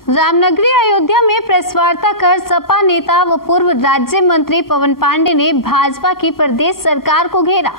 रामनगरी अयोध्या में प्रेस वार्ता कर सपा नेता व पूर्व राज्य मंत्री पवन पांडे ने भाजपा की प्रदेश सरकार को घेरा।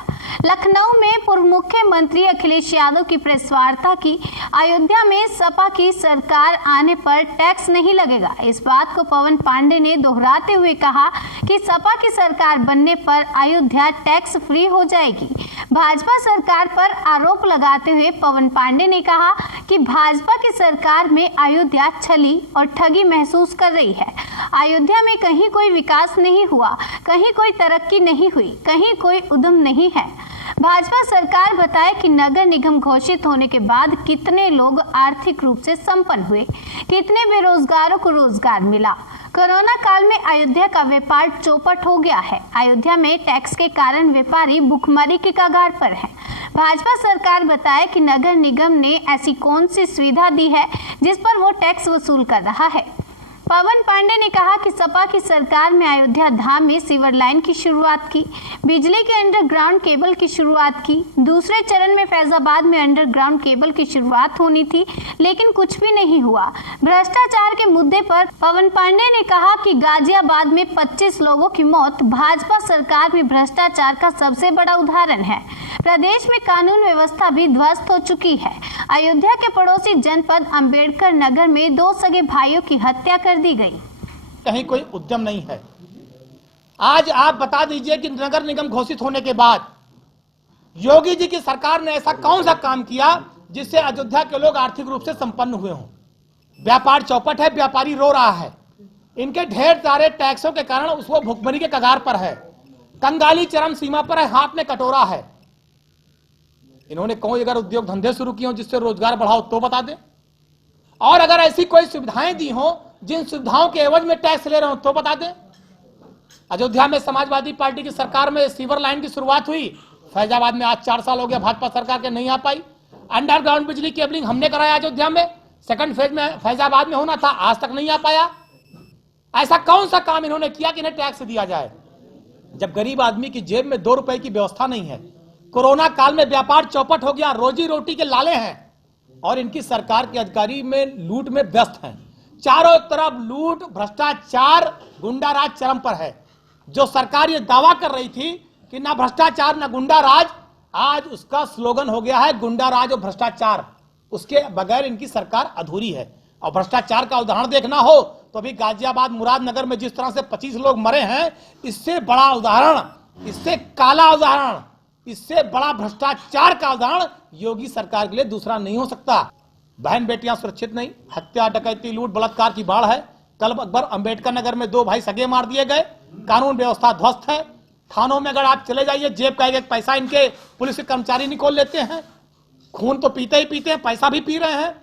लखनऊ में पूर्व मुख्यमंत्री अखिलेश यादव की प्रेस वार्ता की। अयोध्या में सपा की सरकार आने पर टैक्स नहीं लगेगा। इस बात को पवन पांडे ने दोहराते हुए कहा कि सपा की सरकार बनने पर अयोध्या टैक्स फ्री हो जाएगी। भाजपा सरकार पर आरोप लगाते हुए पवन पांडे ने कहा कि भाजपा की सरकार में अयोध्या छली और ठगी महसूस कर रही है। अयोध्या में कहीं कोई विकास नहीं हुआ, कहीं कोई तरक्की नहीं हुई, कहीं कोई उद्यम नहीं है। भाजपा सरकार बताए कि नगर निगम घोषित होने के बाद कितने लोग आर्थिक रूप से संपन्न हुए, कितने बेरोजगारों को रोजगार मिला। कोरोना काल में अयोध्या का व्यापार चौपट हो गया है। अयोध्या में टैक्स के कारण व्यापारी भुखमरी के कगार पर हैं। भाजपा सरकार बताए कि नगर निगम ने ऐसी कौन सी सुविधा दी है जिस पर वो टैक्स वसूल कर रहा है। पवन पांडे ने कहा कि सपा की सरकार में अयोध्या धाम में सीवर लाइन की शुरुआत की, बिजली के अंडरग्राउंड केबल की शुरुआत की। दूसरे चरण में फैजाबाद में अंडरग्राउंड केबल की शुरुआत होनी थी, लेकिन कुछ भी नहीं हुआ। भ्रष्टाचार के मुद्दे पर पवन पांडे ने कहा कि गाजियाबाद में 25 लोगों की मौत भाजपा सरकार में भ्रष्टाचार का सबसे बड़ा उदाहरण है। प्रदेश में कानून व्यवस्था भी ध्वस्त हो चुकी है। अयोध्या के पड़ोसी जनपद अंबेडकर नगर में 2 सगे भाइयों की हत्या कर दी गई। कहीं कोई उद्यम नहीं है। आज आप बता दीजिए कि नगर निगम घोषित होने के बाद योगी जी की सरकार ने ऐसा कौन सा काम किया जिससे अयोध्या के लोग आर्थिक रूप से संपन्न हुए हों। व्यापार चौपट है, व्यापारी रो रहा है। इनके ढेर सारे टैक्सों के कारण उसको भुखमरी के कगार पर है, कंगाली चरम सीमा पर है, हाथ में कटोरा है। इन्होंने कोई अगर उद्योग धंधे शुरू किए हो जिससे रोजगार बढ़ाओ तो बता दें, और अगर ऐसी कोई सुविधाएं दी हो जिन सुविधाओं के एवज में टैक्स ले रहे हो तो बता दें। अयोध्या में समाजवादी पार्टी की सरकार में सीवर लाइन की शुरुआत हुई, फैजाबाद में आज 4 साल हो गया भाजपा सरकार के नहीं आ पाई। अंडरग्राउंड बिजली केबलिंग हमने कराया अयोध्या में, सेकंड फेज में फैजाबाद में होना था, आज तक नहीं आ पाया। ऐसा कौन सा काम इन्होंने किया कि इन्हें टैक्स दिया जाए, जब गरीब आदमी की जेब में 2 रुपए की व्यवस्था नहीं है। कोरोना काल में व्यापार चौपट हो गया, रोजी रोटी के लाले हैं और इनकी सरकार के अधिकारी में लूट में व्यस्त हैं। चारों तरफ लूट, भ्रष्टाचार, गुंडाराज चरम पर है। जो सरकार ये दावा कर रही थी कि ना भ्रष्टाचार ना गुंडाराज, आज उसका स्लोगन हो गया है गुंडाराज और भ्रष्टाचार। उसके बगैर इनकी सरकार अधूरी है। और भ्रष्टाचार का उदाहरण देखना हो तो अभी गाजियाबाद मुरादनगर में जिस तरह से 25 लोग मरे हैं, इससे बड़ा उदाहरण, इससे काला उदाहरण, इससे बड़ा भ्रष्टाचार का उदाहरण योगी सरकार के लिए दूसरा नहीं हो सकता। बहन बेटियां सुरक्षित नहीं, हत्या, डकैती, लूट, बलात्कार की बाढ़ है। कल अकबर अंबेडकर नगर में 2 भाई सगे मार दिए गए। कानून व्यवस्था ध्वस्त है। थानों में अगर आप चले जाइए, जेब का एक पैसा इनके पुलिस के कर्मचारी निकोल लेते हैं। खून तो पीते ही पीते हैं, पैसा भी पी रहे हैं।